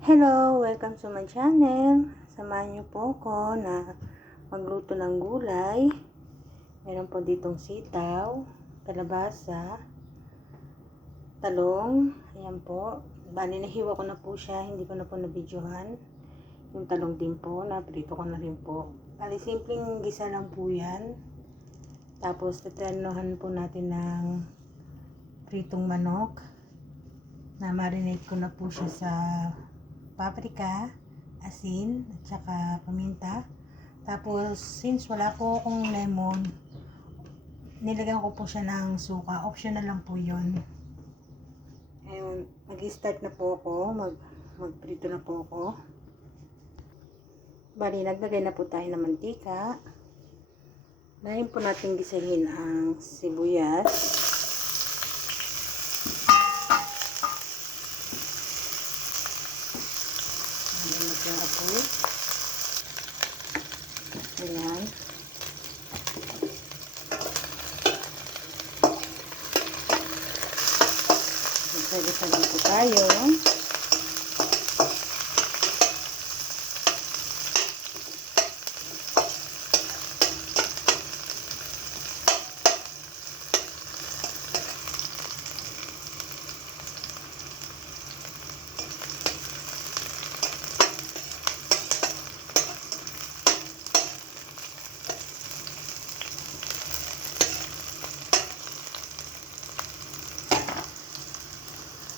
Hello! Welcome to my channel. Samahan niyo po ako na magluto ng gulay. Meron po ditong sitaw, kalabasa, talong. Ayan po. Bali, nahiwa ko na po siya. Hindi ko na po nabidyohan. Yung talong din po, naprito ko na rin po. Bali, simpleng gisa lang po yan. Tapos, tatranuhan po natin ng pritong manok. Na-marinate ko na po siya sa paprika, asin, at saka paminta. Tapos, since wala po akong lemon, nilagyan ko po siya ng suka. Optional lang po yun. Ayun, mag-start na po ako. Magprito na po ako. Bali, naglagay na po tayo ng mantika. Dahil po natin gisahin ang sibuyas. Ayan. Magsalita lang po tayo.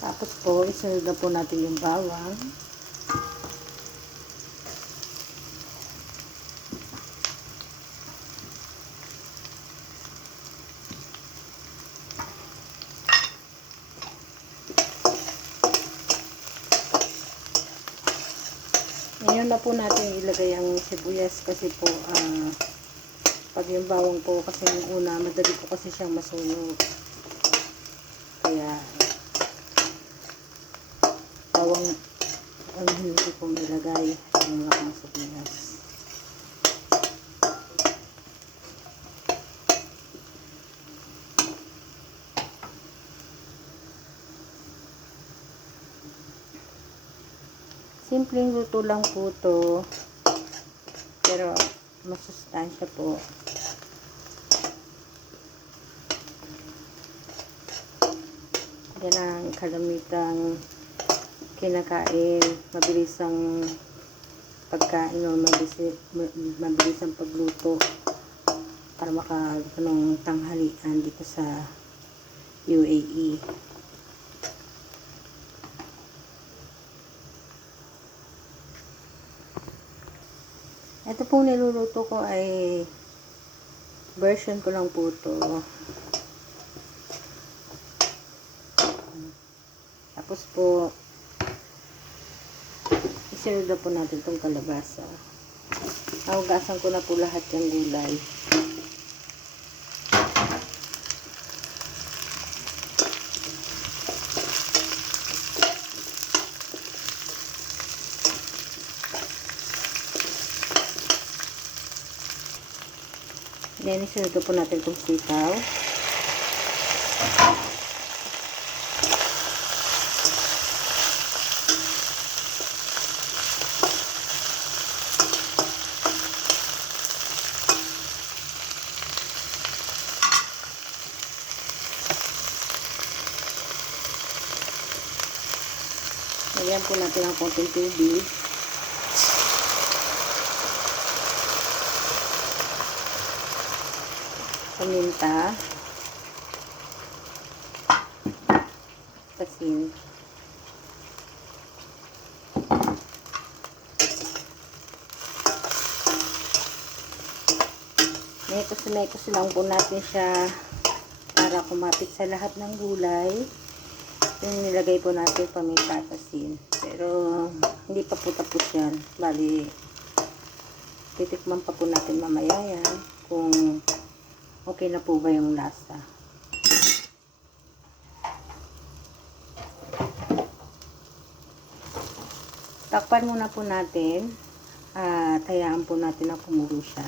Tapos po, isunod na po natin yung bawang. Ngayon na po natin ilagay ang sibuyas kasi po, pag yung bawang po kasi yung una, madali po kasi siyang masunog. Kaya, bawang ang hindi kong ilagay ang mga sibuyas. Simpleng luto lang po to, pero masustansya po. Yan ang kalamitang kinakain, mabilis ang pagkain o mabilis ang pagluto para makaganong tanghalian dito sa UAE. Ito pong niluluto ko ay version ko lang po to. Tapos po isunod na po natin itong kalabasa. Nahugasan ko na po lahat yung gulay. Then, isunod na po natin itong sitaw. Lagyan po natin ang konting tubig. Paminta. Asin. Mekos lang po natin siya para kumapit sa lahat ng gulay. Yung nilagay po natin paminta at asin. Pero hindi pa po tapos yan. Bali, titikman pa po natin mamaya yan kung okay na po ba yung lasa. Takpan muna po natin at hayaan po natin na kumulo siya.